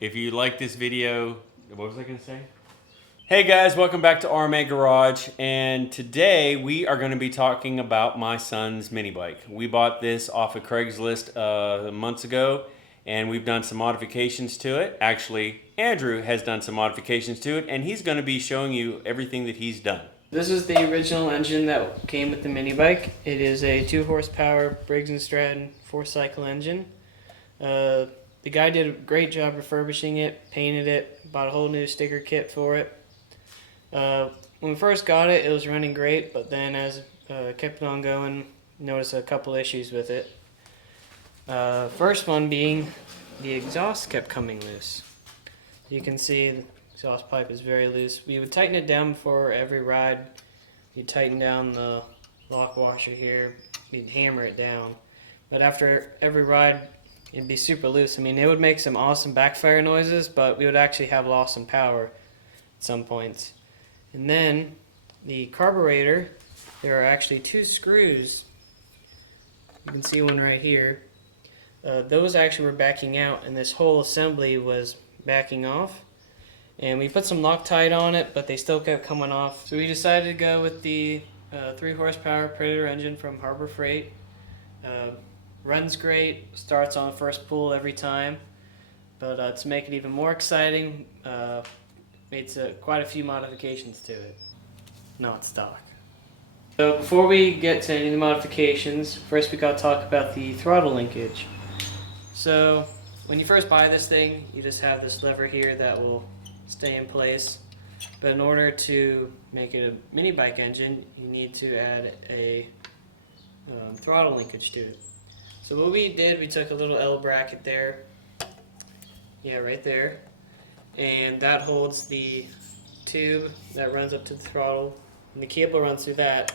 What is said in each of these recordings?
If you like this video, what was I going to say? Hey guys, welcome back to RMA Garage, and today we are going to be talking about my son's mini bike. We bought this off of Craigslist months ago, and we've done some modifications to it. Actually, Andrew has done some modifications to it, and he's going to be showing you everything that he's done. This is the original engine that came with the mini bike. It is a 2 horsepower Briggs & Stratton 4-cycle engine. The guy did a great job refurbishing it, painted it, bought a whole new sticker kit for it. When we first got it, it was running great, but then as it kept on going, noticed a couple issues with it. First one being the exhaust kept coming loose. You can see the exhaust pipe is very loose. We would tighten it down before every ride. You'd tighten down the lock washer here, we'd hammer it down. But after every ride, it'd be super loose. I mean, it would make some awesome backfire noises, but we would actually have loss in power at some points. And then the carburetor, there are actually 2 screws. You can see one right here. Those actually were backing out, and this whole assembly was backing off. And we put some Loctite on it, but they still kept coming off. So we decided to go with the 3 horsepower Predator engine from Harbor Freight. Runs great, starts on the first pull every time. But to make it even more exciting, made quite a few modifications to it. Not stock. So before we get to any of the modifications, first we got to talk about the throttle linkage. So when you first buy this thing, you just have this lever here that will stay in place. But in order to make it a mini bike engine, you need to add a throttle linkage to it. So what we did, we took a little L bracket there. Yeah, right there. And that holds the tube that runs up to the throttle, and the cable runs through that.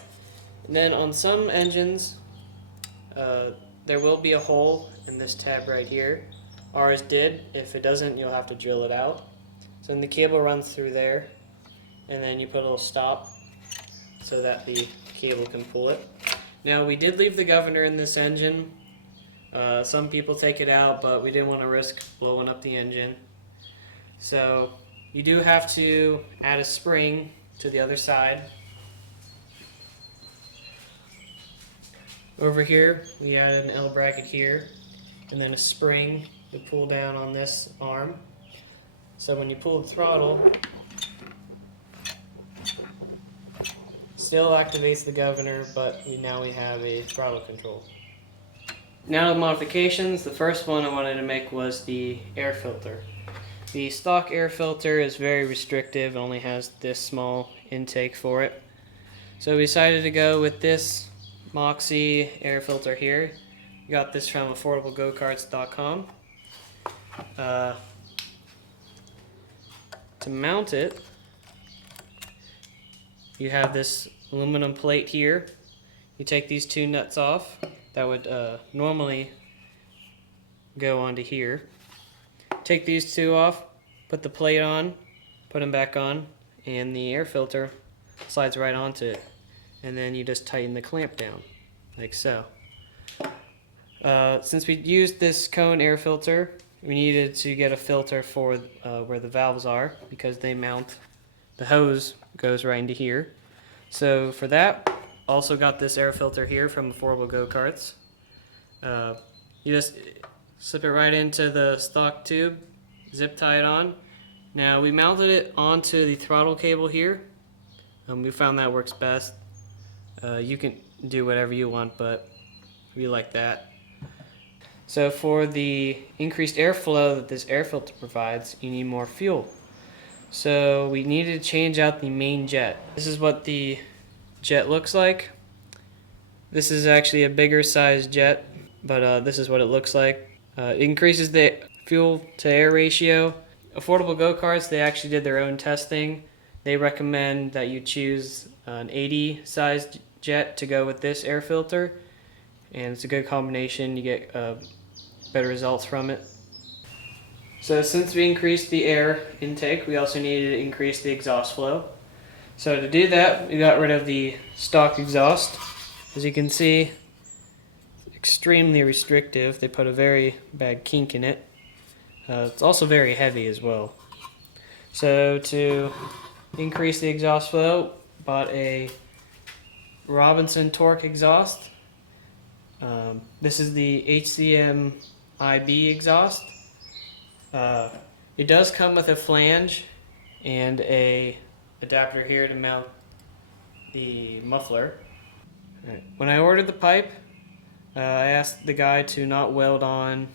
And then on some engines, there will be a hole in this tab right here. Ours did. If it doesn't, you'll have to drill it out. So then the cable runs through there, and then you put a little stop so that the cable can pull it. Now we did leave the governor in this engine. Some people take it out, but we didn't want to risk blowing up the engine. So you do have to add a spring to the other side. Over here, we added an L bracket here, and then a spring to pull down on this arm. So when you pull the throttle, still activates the governor, but now we have a throttle control. Now the modifications, the first one I wanted to make was the air filter. The stock air filter is very restrictive, it only has this small intake for it. So we decided to go with this Moxie air filter here. We got this from affordablegokarts.com. To mount it, you have this aluminum plate here. You take these 2 nuts off that would normally go onto here. Take these 2 off, put the plate on, put them back on, and the air filter slides right onto it. And then you just tighten the clamp down, like so. Since we used this cone air filter, we needed to get a filter for where the valves are, because they mount, the hose goes right into here. So for that, also got this air filter here from Affordable Go-Karts. You just slip it right into the stock tube, zip tie it on. Now we mounted it onto the throttle cable here. We found that works best. You can do whatever you want, but we like that. So for the increased airflow that this air filter provides, you need more fuel. So we needed to change out the main jet. This is what the jet looks like. This is actually a bigger size jet, but this is what it looks like. It increases the fuel to air ratio. Affordable Go-Karts, they actually did their own testing. They recommend that you choose an 80 sized jet to go with this air filter, and it's a good combination. You get better results from it. So since we increased the air intake, we also needed to increase the exhaust flow. So to do that, we got rid of the stock exhaust. As you can see, it's extremely restrictive. They put a very bad kink in it. It's also very heavy as well. So to increase the exhaust flow, bought a Robinson torque exhaust. This is the HCM IB exhaust. It does come with a flange and a adapter here to mount the muffler. Right. When I ordered the pipe, I asked the guy to not weld on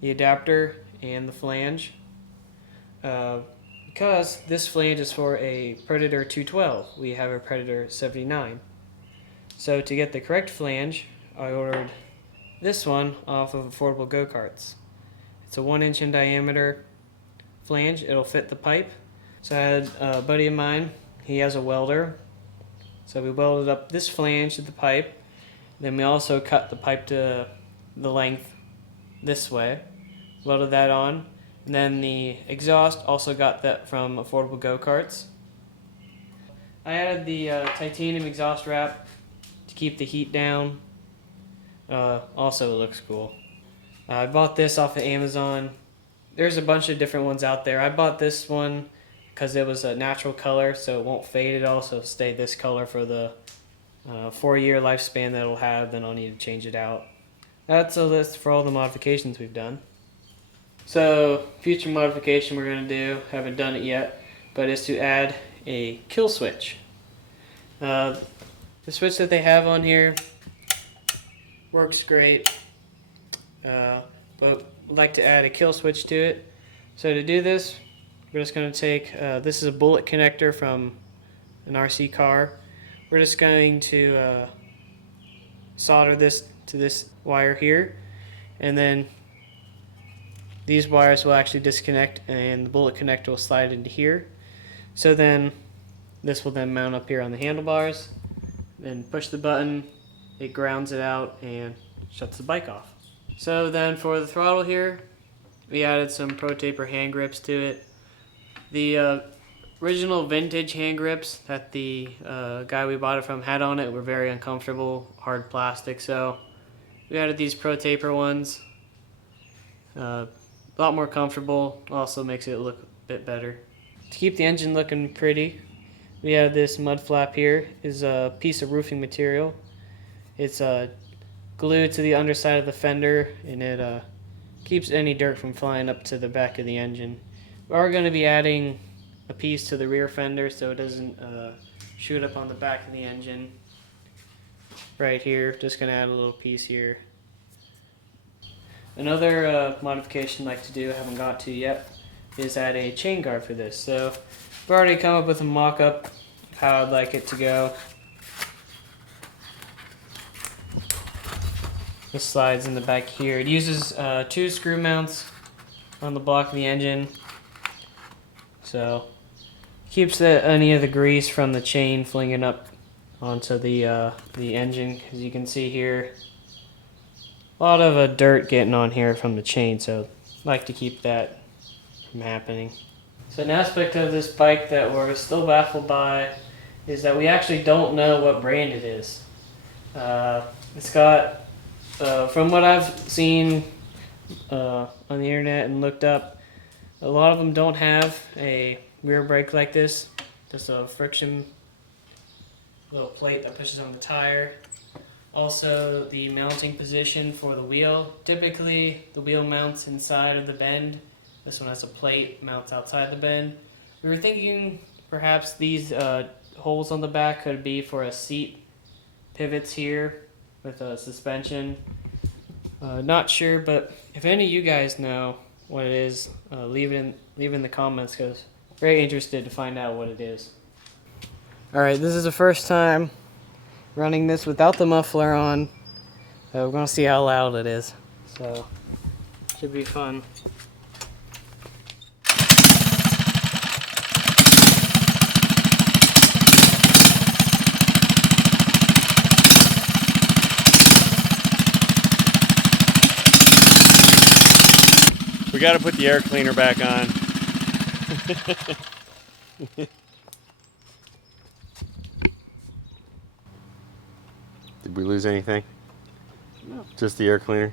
the adapter and the flange because this flange is for a Predator 212. We have a Predator 79. So to get the correct flange, I ordered this one off of Affordable Go-Karts. It's a 1 inch in diameter flange. It'll fit the pipe. So I had a buddy of mine, he has a welder. So we welded up this flange to the pipe. Then we also cut the pipe to the length this way. Welded that on. And then the exhaust also got that from Affordable Go-Karts. I added the titanium exhaust wrap to keep the heat down. Also, it looks cool. I bought this off of Amazon. There's a bunch of different ones out there. I bought this one because it was a natural color, so it won't fade at all, so it'll stay this color for the 4-year lifespan that it'll have. Then I'll need to change it out. That's a list for all the modifications we've done. So, future modification we're going to do, haven't done it yet, but is to add a kill switch. The switch that they have on here works great, but we'd like to add a kill switch to it. So to do this, we're just going to take, this is a bullet connector from an RC car. We're just going to solder this to this wire here, and then these wires will actually disconnect and the bullet connector will slide into here. So then this will then mount up here on the handlebars. Then push the button, it grounds it out and shuts the bike off. So then for the throttle here, we added some Pro Taper hand grips to it. The original vintage hand grips that the guy we bought it from had on it were very uncomfortable, hard plastic, so we added these Pro Taper ones. A lot more comfortable, also makes it look a bit better. To keep the engine looking pretty, we have this mud flap here. Is a piece of roofing material. It's glued to the underside of the fender, and it keeps any dirt from flying up to the back of the engine. We are going to be adding a piece to the rear fender so it doesn't shoot up on the back of the engine. Right here, just going to add a little piece here. Another modification I'd like to do, haven't got to yet, is add a chain guard for this. So I've already come up with a mock-up of how I'd like it to go. This slides in the back here. It uses 2 screw mounts on the block of the engine, so keeps any of the grease from the chain flinging up onto the engine. As you can see here, a lot of dirt getting on here from the chain, so I'd like to keep that from happening. So an aspect of this bike that we're still baffled by is that we actually don't know what brand it is. It's got, from what I've seen on the internet and looked up, a lot of them don't have a rear brake like this. Just a friction little plate that pushes on the tire. Also, the mounting position for the wheel. Typically, the wheel mounts inside of the bend. This one has a plate, mounts outside the bend. We were thinking perhaps these holes on the back could be for a seat pivots here with a suspension. Not sure, but if any of you guys know what it is, leave it in the comments, because I'm very interested to find out what it is. Alright, this is the first time running this without the muffler on. We're going to see how loud it is. So, should be fun. We got to put the air cleaner back on. Did we lose anything? No. Just the air cleaner?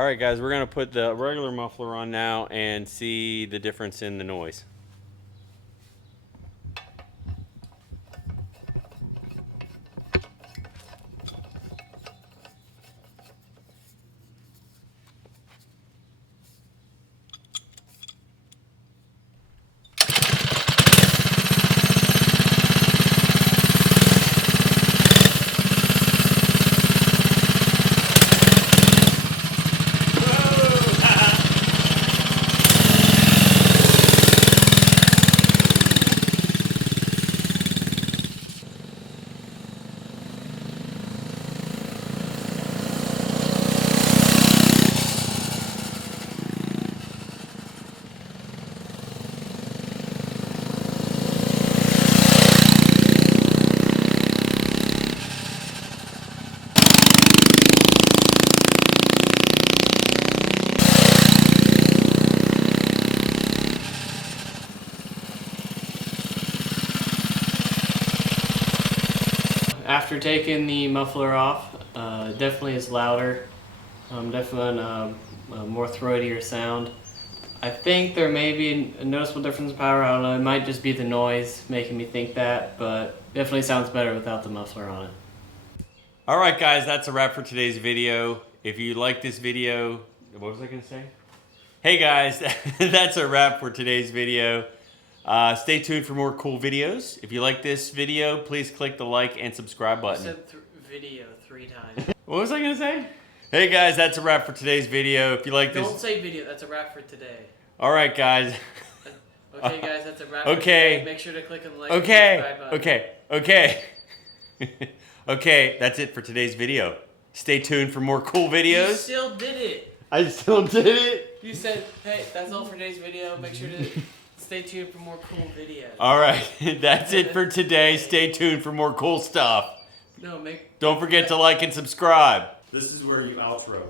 All right, guys, we're gonna put the regular muffler on now and see the difference in the noise. After taking the muffler off, definitely is louder. Definitely a more throatier sound. I think there may be a noticeable difference in power. I don't know. It might just be the noise making me think that, but definitely sounds better without the muffler on it. All right, guys, that's a wrap for today's video. If you like this video, what was I gonna say? Hey guys, that's a wrap for today's video. Stay tuned for more cool videos. If you like this video, please click the like and subscribe button. You said video 3 times. What was I gonna say? Hey guys, that's a wrap for today's video. If you like this, Don't say video. That's a wrap for today. all right, guys. Okay, guys, that's a wrap. Okay. For today. Make sure to click on the like Okay. and subscribe button. Okay. Okay, that's it for today's video. Stay tuned for more cool videos. You still did it. I still did it. You said, hey, that's all for today's video. Make sure to stay tuned for more cool videos. All right, that's it for today. Stay tuned for more cool stuff. No, Don't forget to like and subscribe. This is where you outro.